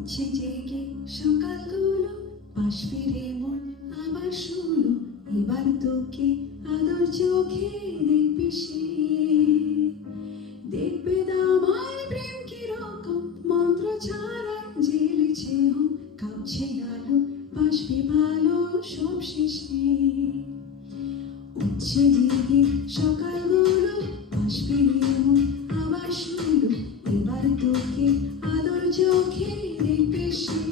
উঠছে জেগে সকালগুলো, পাশ ফিরে মন আবার শুলো। এবার তোকে আদর চোখে দেখবে সে, দেখবে দামায় প্রেম কিরকম, মন্ত্র ছাড়াই জেলেছে হোম। কাঁপছে আলো, বাসবে ভালো সব শেষে। উঠছে জেগে সকালগুলো, পাশ ফিরে মন আবার শুলো। এবার তোকে আদর চোখে দেখবে সে,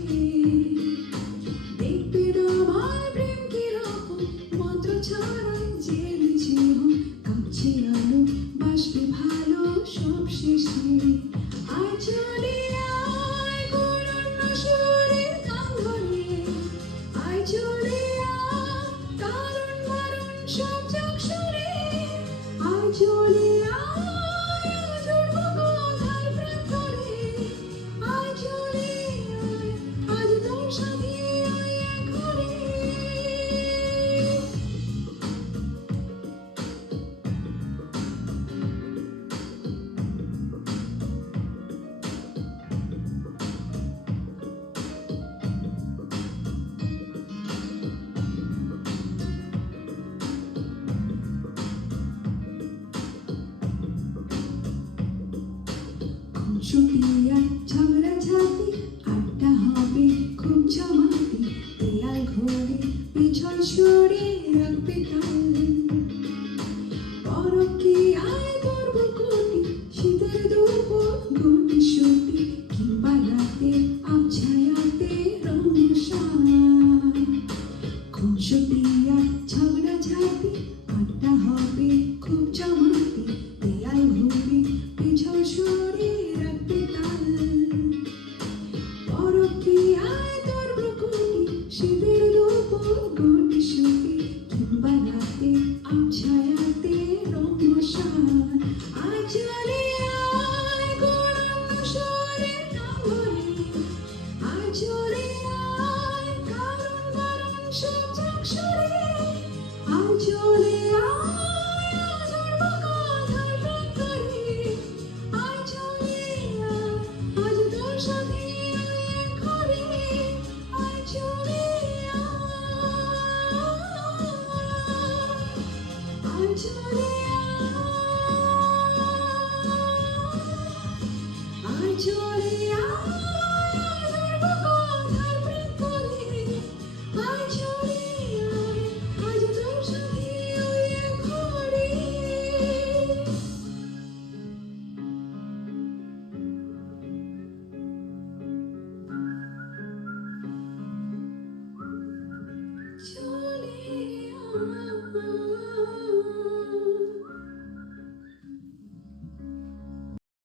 দেখবে আমার প্রেম কিরকম, মন্ত্র ছাড়াই জেলেছে হোম। কাঁপছে আলো, বাসবে ভালো সব শেষে। আয় চলে আয় করুণ সুরের গান ধরে, আয় চলে আয় দারুণ মারুণ সব যোগ সুরে। আয় চলে আয় জুড়বো কথার প্রাণ করে, আয় চলে আয় আজ তোর সাথে ওই এক ঘরে। ছুটিয়া ঝগড়া ঝাঁটি, আড্ডা হবে খুব জমাটি। দেয়াল ঘরে পিছন সরে রাখবে কাল, পরকে আয় করব কোটি। শীতের দুপুর গুটি সুটি, কিংবা রাতে আবছায়াতে রমসান। খুনসুটিয়া ঝগড়া ঝাঁটি, আড্ডা হবে খুব জমাটি। দেয়াল ঘুরে পিছন সরে রাখবে কাল, পরকে আয় করব কোটি। শীতের দুপুর গুটি সুটি, কিংবা রাতে আবছায়াতে রমসান। আয় চলে আয় করুণ সুরের গান ধরে, আয় চলে আয় দারুণ মারুণ সব যোগ সুরে। আয় চলে আয় জুড়বো কথার প্রাণ করে, আয় চলে আয় আজ তোর সাথে ওই এক ঘরে। আয় চলে আয় চলে আয় চলে আয় জুড়বো কথার প্রাণ করে, আয় চলে আয় আজ তোর সাথে ওই এক ঘরে। চলে আয়।